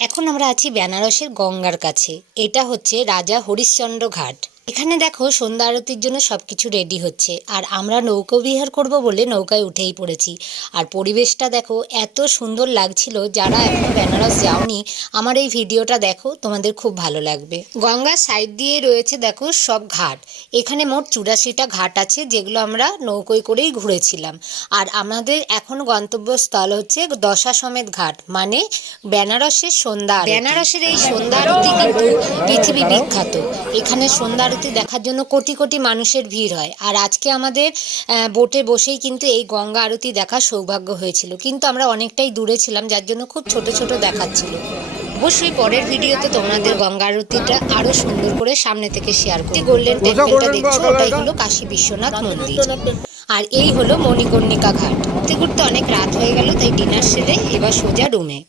এখন আমরা আছি বেনারসের গঙ্গার কাছে। এটা হচ্ছে রাজা হরিশ্চন্দ্র ঘাট। এখানে দেখো সন্ধ্যা আরতির জন্য সবকিছু রেডি হচ্ছে, আর আমরা নৌকো বিহার করব বলে নৌকায় উঠেই পড়েছি। আর পরিবেশটা দেখো এত সুন্দর লাগছিল। যারা এখনো বেনারস যাওনি আমার এই ভিডিওটা দেখো, তোমাদের খুব ভালো লাগবে। গঙ্গার সাইড দিয়ে রয়েছে দেখো সব ঘাট। এখানে মোট 84টা ঘাট আছে, যেগুলো আমরা নৌকোয় করেই ঘুরেছিলাম। আর আমাদের এখন গন্তব্যস্থল হচ্ছে দশাশ্বমেধ ঘাট, মানে বেনারসের সন্ধ্যা আরতি। বেনারসের এই সন্ধ্যা আরতি কিন্তু পৃথিবী বিখ্যাত। এখানে সন্ধ্যা আরতি দেখার জন্য কোটি কোটি মানুষের ভিড় হয়। আর আজকে আমাদের বোটে বসেই কিন্তু এই গঙ্গা আরতি দেখার সৌভাগ্য হয়েছিল, কিন্তু আমরা অনেকটাই দূরে ছিলাম, যার জন্য খুব ছোট ছোট দেখাচ্ছিল। অবশ্যই পরের ভিডিওতে তোমাদের গঙ্গা আরতিটা আরো সুন্দর করে সামনে থেকে শেয়ার করব। গোল্ডেন টেম্পলটা দেখছো, ওটাই হলো কাশী বিশ্বনাথ মন্দির। আর এই হলো মণিকর্ণিকা ঘাট। ঘুরতে ঘুরতে অনেক রাত হয়ে গেল, তাই ডিনার সেরে এবার সোজা রুমে।